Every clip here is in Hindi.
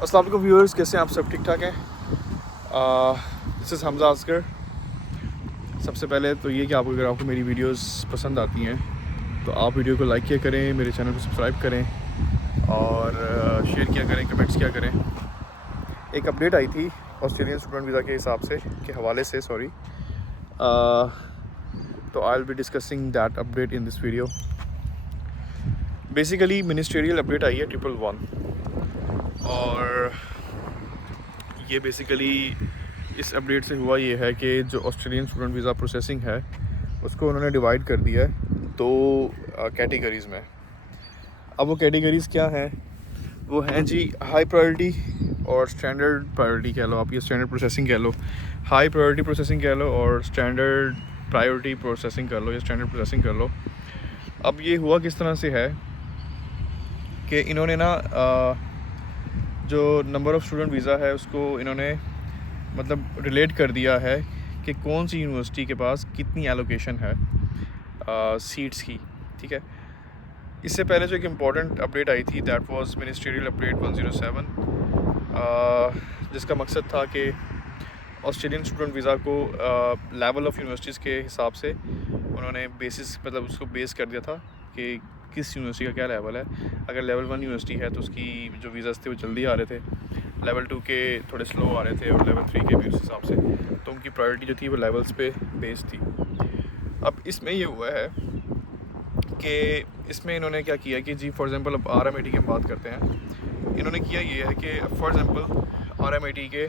अस्सलाम वालेकुम व्यूअर्स, कैसे हैं आप सब? ठीक ठाक हैं। This is Hamza Asghar. सबसे पहले तो ये कि अगर आपको मेरी वीडियोस पसंद आती हैं तो आप वीडियो को लाइक किया करें, मेरे चैनल को सब्सक्राइब करें और शेयर किया करें, कमेंट्स किया करें। एक अपडेट आई थी ऑस्ट्रेलियन स्टूडेंट वीज़ा के हिसाब से के हवाले से, सॉरी। तो I will be discussing that update in this video. Basically ministerial update आई है 111 और ये बेसिकली इस अपडेट से हुआ ये है कि जो ऑस्ट्रेलियन स्टूडेंट वीज़ा प्रोसेसिंग है उसको उन्होंने डिवाइड कर दिया है दो कैटेगरीज़ में। अब वो कैटेगरीज़ क्या हैं? वो हैं जी हाई प्रायोरिटी और स्टैंडर्ड प्रायोरिटी कह लो आप, ये स्टैंडर्ड प्रोसेसिंग कह लो, हाई प्रायोरिटी प्रोसेसिंग कह लो और स्टैंडर्ड प्रायोरिटी प्रोसेसिंग कर लो या स्टैंडर्ड प्रोसेसिंग कर लो। अब ये हुआ किस तरह से है कि इन्होंने ना जो नंबर ऑफ़ स्टूडेंट वीज़ा है उसको इन्होंने मतलब रिलेट कर दिया है कि कौन सी यूनिवर्सिटी के पास कितनी एलोकेशन है सीट्स की। ठीक है, इससे पहले जो एक इम्पॉर्टेंट अपडेट आई थी दैट वाज मिनिस्ट्रियल अपडेट 107, जिसका मकसद था कि ऑस्ट्रेलियन स्टूडेंट वीज़ा को लेवल ऑफ़ यूनिवर्सिटीज़ के हिसाब से उन्होंने बेसिस मतलब उसको बेस कर दिया था कि किस यूनिवर्सिटी का क्या लेवल है। अगर लेवल 1 यूनिवर्सिटी है तो उसकी जो वीज़ाज़ थे वो जल्दी आ रहे थे, लेवल 2 के थोड़े स्लो आ रहे थे और लेवल 3 के भी उस हिसाब से, तो उनकी प्रायोरिटी जो थी वो लेवल्स पे बेस्ड थी। अब इसमें ये हुआ है कि इसमें इन्होंने क्या किया कि जी फॉर एग्ज़ाम्पल अब RMAT की हम बात करते हैं। इन्होंने किया ये है कि फॉर एग्ज़ाम्पल RMAT के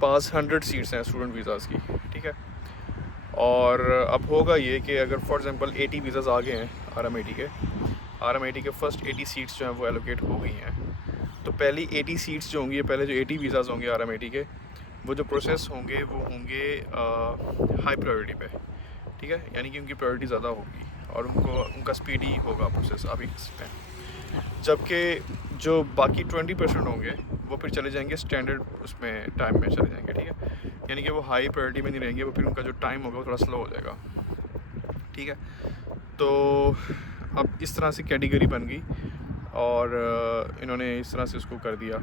पास 100 सीट्स हैं स्टूडेंट वीज़ाज़ की। ठीक है, और अब होगा ये कि अगर फॉर एग्ज़ाम्पल 80 वीज़ाज़ आ गए हैं RMAT के फर्स्ट 80 सीट्स जो हैं वो एलोकेट हो गई हैं, तो पहली 80 सीट्स जो होंगी, पहले जो 80 वीज़ाज़ होंगे RMAT के, वो जो प्रोसेस होंगे वो होंगे हाई प्रायोरिटी पे। ठीक है, यानी कि उनकी प्रायोरिटी ज़्यादा होगी और उनका स्पीडी होगा प्रोसेस, आप ही कह सकते हैं। जबकि जो बाकी 20% होंगे वो फिर चले जाएंगे स्टैंडर्ड उसमें टाइम में चले जाएंगे। ठीक है, यानी कि वो हाई प्रायोरिटी में नहीं रहेंगे, वो फिर उनका जो टाइम होगा वो थोड़ा स्लो हो जाएगा। ठीक है, तो अब इस तरह से कैटेगरी बन गई और इन्होंने इस तरह से उसको कर दिया।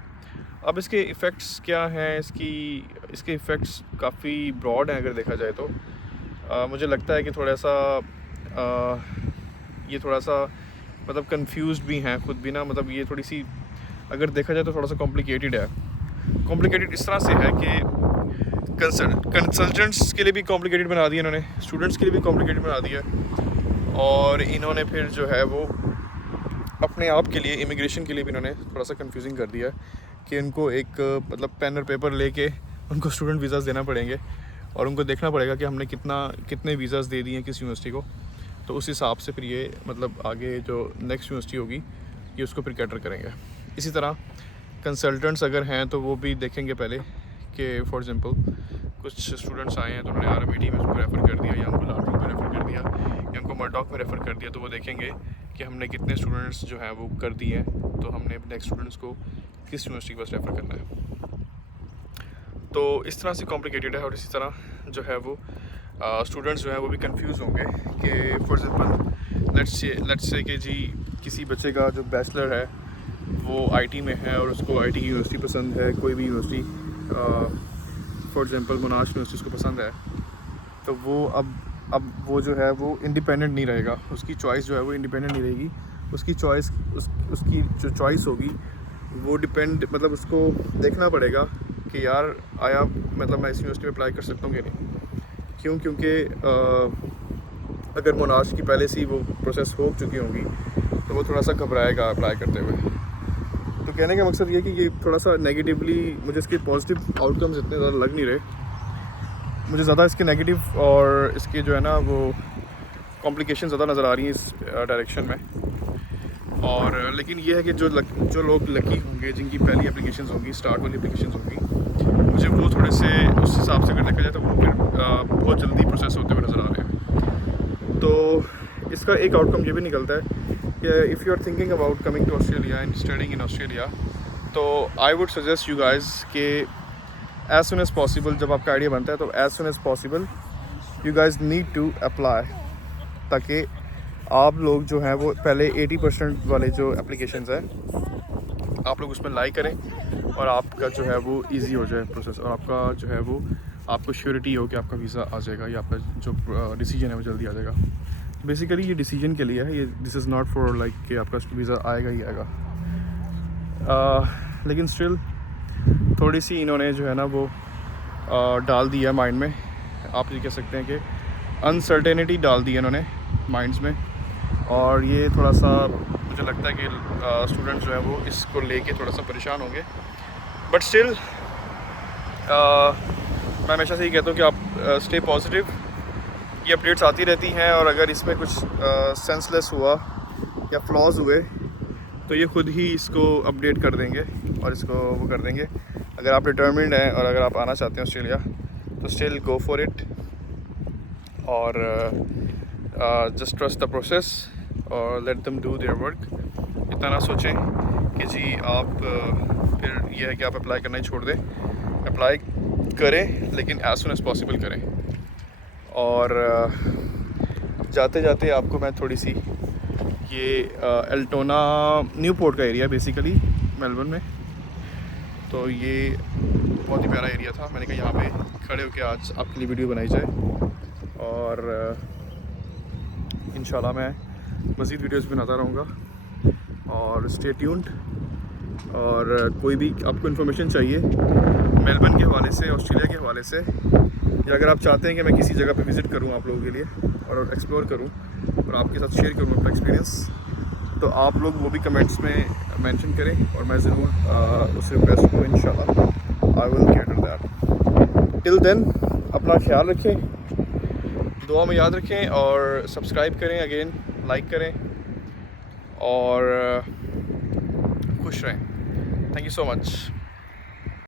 अब इसके इफ़ेक्ट्स क्या हैं? इसके इफ़ेक्ट्स काफ़ी ब्रॉड हैं अगर देखा जाए तो। मुझे लगता है कि ये थोड़ा सा मतलब कंफ्यूज्ड भी हैं खुद भी ना, मतलब ये थोड़ी सी अगर देखा जाए तो थोड़ा सा कॉम्प्लिकेटेड है। कॉम्प्लिकेटेड इस तरह से है कि कंसल्टेंट्स के लिए भी कॉम्प्लिकेटेड बना दिया इन्होंने, स्टूडेंट्स के लिए भी कॉम्प्लिकेटेड बना दिया, और इन्होंने फिर जो है वो अपने आप के लिए इमिग्रेशन के लिए भी इन्होंने थोड़ा सा कंफ्यूजिंग कर दिया कि उनको एक मतलब पेन और पेपर लेके उनको स्टूडेंट वीज़ाज़ देना पड़ेंगे और उनको देखना पड़ेगा कि हमने कितने वीज़ाज़ दे दिए हैं किस यूनिवर्सिटी को, तो उस हिसाब से फिर ये मतलब आगे जो नेक्स्ट यूनिवर्सिटी होगी ये उसको फिर कैटर करेंगे। इसी तरह कंसल्टेंट्स अगर हैं तो वो भी देखेंगे पहले कि फॉर एग्ज़ाम्पल कुछ स्टूडेंट्स आए हैं तो उन्होंने RMAT में उसको रेफ़र कर दिया या उनको लाटरी में रेफ़र कर दिया या उनको मर्डॉक में रेफ़र कर दिया, तो वो देखेंगे कि हमने कितने स्टूडेंट्स जो हैं वो कर दिए हैं, तो हमने नेक्स्ट स्टूडेंट्स को किस यूनिवर्सिटी के पास रेफ़र करना है। तो इस तरह से कॉम्प्लिकेटेड है और इसी तरह जो है वो स्टूडेंट्स जो हैं वो भी कंफ्यूज होंगे कि फॉर एग्ज़ाम्पल लेट्स से कि जी किसी बच्चे का जो बैचलर है वो IT में है और उसको IT की यूनिवर्सिटी पसंद है, कोई भी यूनिवर्सिटी फॉर एग्ज़ाम्पल मोनाश यूनिवर्सिटी उसको पसंद है, तो वो अब वो जो है वो इंडिपेंडेंट नहीं रहेगा, उसकी चॉइस जो है वो इंडिपेंडेंट नहीं रहेगी। उसकी चॉइस उसकी जो चॉइस होगी वो डिपेंड मतलब उसको देखना पड़ेगा कि यार आया मतलब मैं इस यूनिवर्सिटी में अप्लाई कर सकता हूँ कि नहीं। क्यों? क्योंकि अगर मोनाश की पहले से ही वो प्रोसेस हो चुकी होंगी तो वो थोड़ा सा घबराएगा अप्लाई करते हुए। तो कहने का मकसद ये है कि ये थोड़ा सा नेगेटिवली मुझे इसके पॉजिटिव आउटकम्स इतने ज़्यादा लग नहीं रहे, मुझे ज़्यादा इसके नेगेटिव और इसके जो है ना वो कॉम्प्लिकेशन ज़्यादा नज़र आ रही हैं इस डायरेक्शन में। और लेकिन ये है कि जो लोग लकी होंगे जिनकी पहली एप्लीकेशंस होंगी, स्टार्ट वाली एप्लीकेशंस होंगी, मुझे वो थोड़े से उस हिसाब से अगर देखा जाए तो वो फिर बहुत जल्दी प्रोसेस होते हुए नज़र आ रहे हैं। तो इसका एक आउटकम ये भी निकलता है कि if you are thinking about coming to Australia and studying in Australia, तो I would suggest you guys कि एज सुन एज़ पॉसिबल जब आपका आइडिया बनता है तो as soon as possible you guys need to apply, ताकि आप लोग जो हैं वो पहले 80% वाले जो एप्लीकेशंस हैं आप लोग उसमें लाइक करें और आपका जो है वो इजी हो जाए प्रोसेस, और आपका जो है वो आपको श्योरिटी हो कि आपका वीज़ा आ जाएगा या आपका जो डिसीजन है वो जल्दी आ जाएगा। बेसिकली ये डिसीजन के लिए है, ये this is not for like कि आपका वीज़ा आएगा ही आएगा। लेकिन स्टिल थोड़ी सी इन्होंने जो है ना वो डाल दिया माइंड में, आप ये कह सकते हैं कि अनसर्टेनिटी डाल दी है इन्होंने माइंड्स में, और ये थोड़ा सा मुझे लगता है कि स्टूडेंट्स जो है वो इसको लेके थोड़ा सा परेशान होंगे। बट स्टिल मैं हमेशा से ही कहता हूँ कि आप स्टे पॉजिटिव, ये अपडेट्स आती रहती हैं, और अगर इसमें कुछ सेंसलेस हुआ या फ्लॉज हुए तो ये खुद ही इसको अपडेट कर देंगे और इसको वो कर देंगे। अगर आप डिटर्मिन्ड हैं और अगर आप आना चाहते हैं ऑस्ट्रेलिया तो स्टिल गो फॉर इट, और जस्ट ट्रस्ट द प्रोसेस और let them do their work. इतना ना सोचें कि जी आप फिर ये है कि आप अप्लाई करना ही छोड़ दें। अप्लाई करें लेकिन एज सुन एज पॉसिबल करें। और जाते जाते आपको मैं थोड़ी सी ये एल्टोना न्यूपोर्ट का एरिया बेसिकली मेलबर्न में, तो ये बहुत ही प्यारा एरिया था। मैंने कहा यहाँ पे खड़े होकर आज आपके लिए वीडियो बनाई जाए, और इंशाल्लाह मैं मज़ीद वीडियोस बनाता रहूँगा। और स्टे ट्यून्ड, और कोई भी आपको इन्फॉर्मेशन चाहिए मेलबर्न के हवाले से, ऑस्ट्रेलिया के हवाले से, या अगर आप चाहते हैं कि मैं किसी जगह पे विज़िट करूं आप लोगों के लिए और एक्सप्लोर करूं और आपके साथ शेयर करूं अपना एक्सपीरियंस, तो आप लोग वो भी कमेंट्स में मेंशन करें और मैं ज़रूर उससे बेस्ट को इंशाल्लाह I will cater that. Till then अपना ख्याल रखें, दुआ में याद रखें, और सब्सक्राइब करें, अगेन लाइक करें, और खुश रहें। Thank you so much.